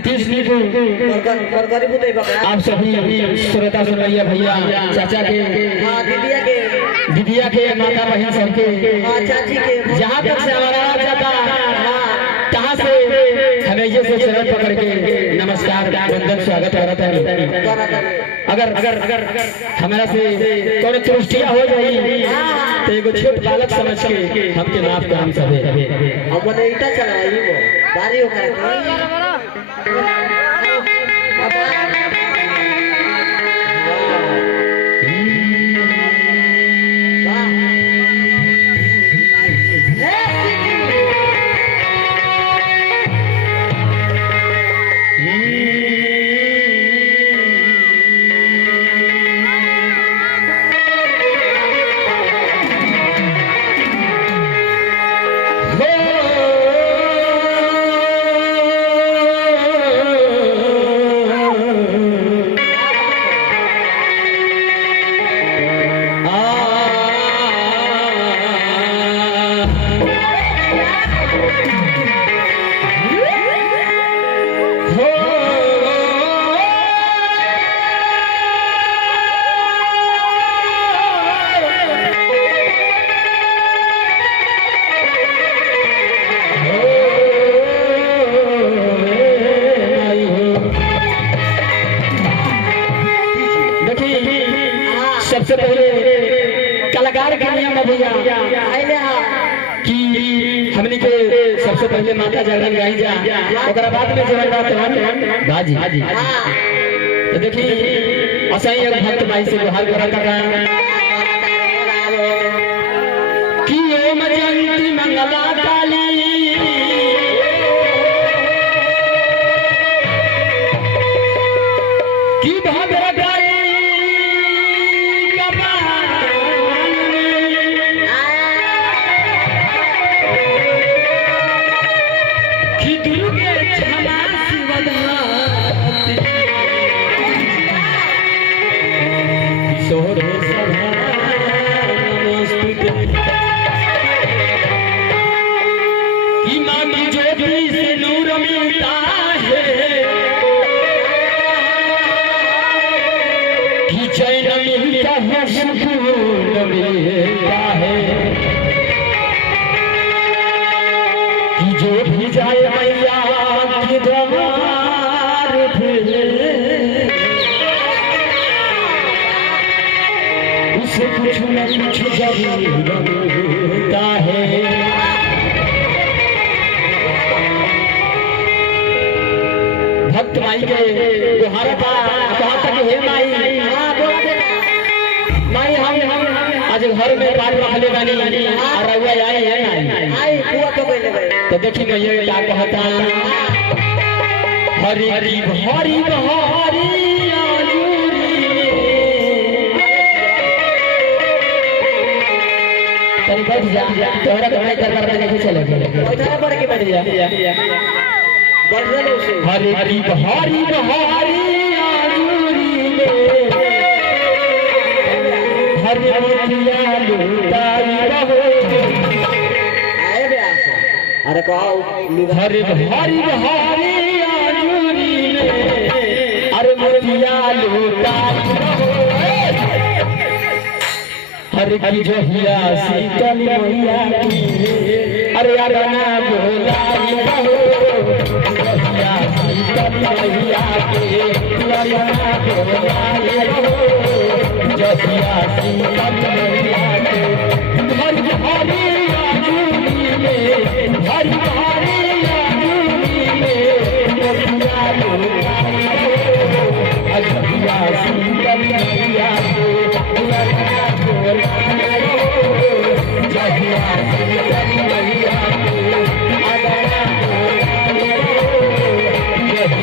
नीतीश जी को आप सभी श्रोता सुनैया भैया चाचा के दीदिया के माता बहन सबके जहाँ तक से हमारा जाता कहाँ से हमें ये से चरण पकड़ के नमस्कार वंदन स्वागत करता है। अगर अगर अगर हमारा से कोई त्रुटियां हो जाई तो एगो छोट बालक समझ के हमके माफ कर हम सबे हम मने इटा चलाई वो बारी ओकरा सबसे पहले कलाकार के नियम भैया कि हमने के सबसे पहले माता जागरण गाई जा ओकरा बाद में जवन बात बाजी तो देखी असही एक भक्त भाई से गुहार करता का कि ओम जयंती मंगला काली की भागर गाई जो भी जाए मैया के द्वार उसे कुछ न कुछ जरूर होता है। भक्त माई के गुहारा था कहा तक हे माई माई हम आज घर में पाल रखले बानी और रउआ आई है आई कुआ तो पहले तो देखी भैया क्या कहता हरी हरी हरी हरी आजूरी तनी बैठ जा तोरा कमाई कर नहीं चले बैठा पड़ के बैठ जा बैठ जा हरी हरी हरी हरी आजूरी हरी मोतिया लुटाई रहो अरे कहो हरी हरी हरी आजूरी में अरे मोतिया लुटाई रहो हर की जो हिया शीतल मैया अरे अरना बोलाई रहो हिया शीतल मैया के अरना बोलाई रहो जहिया शीतल मैया के हरी हरी आजूरी में हरी हरी आजूरी में मोतिया लुटाई रहो जहिया शीतल मैया के अरना बोलाई रहो जहिया शीतल मैया के अरना बोलाई रहो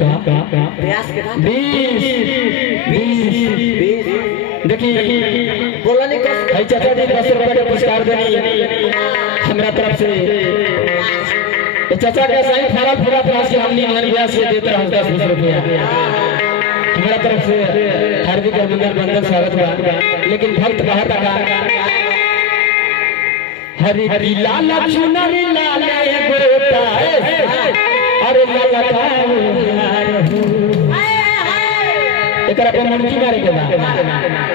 प्रयास के बाद 20 देखिए बोला नहीं कर भाई चाचा जी 10 रुपए का पुरस्कार देनी हमारा तरफ से चाचा का सही फरा फरा प्रास हमनी हमारी से देते हैं 10 रुपया हमारा तरफ से हार्दिक अभिनंदन बंदन स्वागत बा लेकिन भक्त बाहर का हरि हरि लाला चुनरी लाला गोटा अरे लाला एकरा पे मुंडी मारे के बा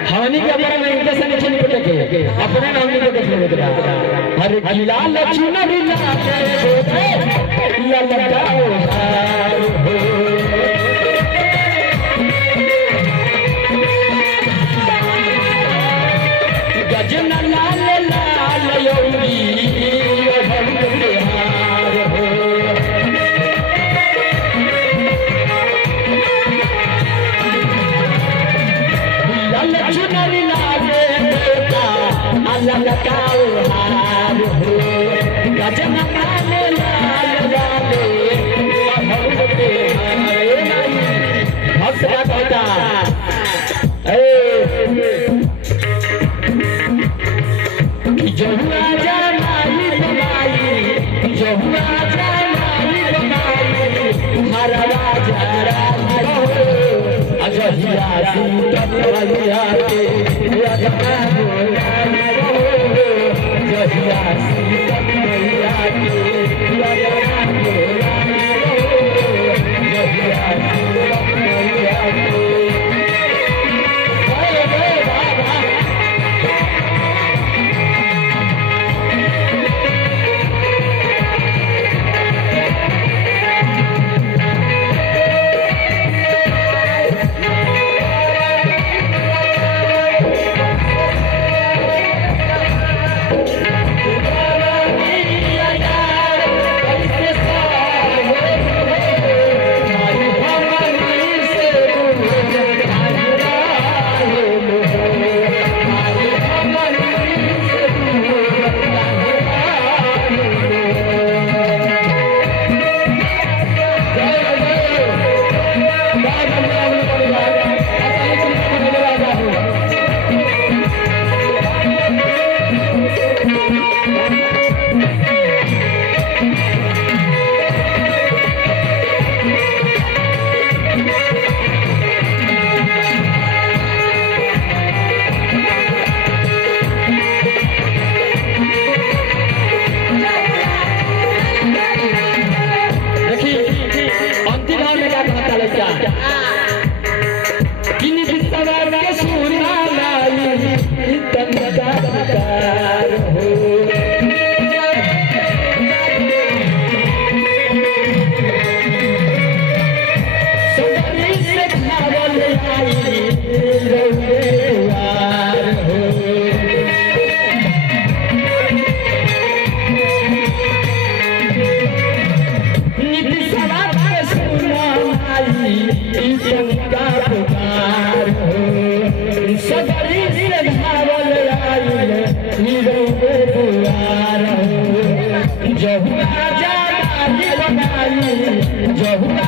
हमनी के अपना में इनके से नीचे निपटे के अपने नाम के देख लेवे के बा हरि हरि लाला चुनरी लाला गोटा लाला गजन लाल लाल योगी भक्त बिहार हो लाल चुनरी लागे बेटा लाल काओ हार हो गजन लाल लाल लाले भक्त बिहार भक्त का कहता जहुआ जानाई बनाई जहुआ जानाई बनाई हरा जरा हो अजहिया सीता भैया के राजा बोला हो जहिया सीता भैया के राजा बोला हो जहिया सीता भैया के जहुआ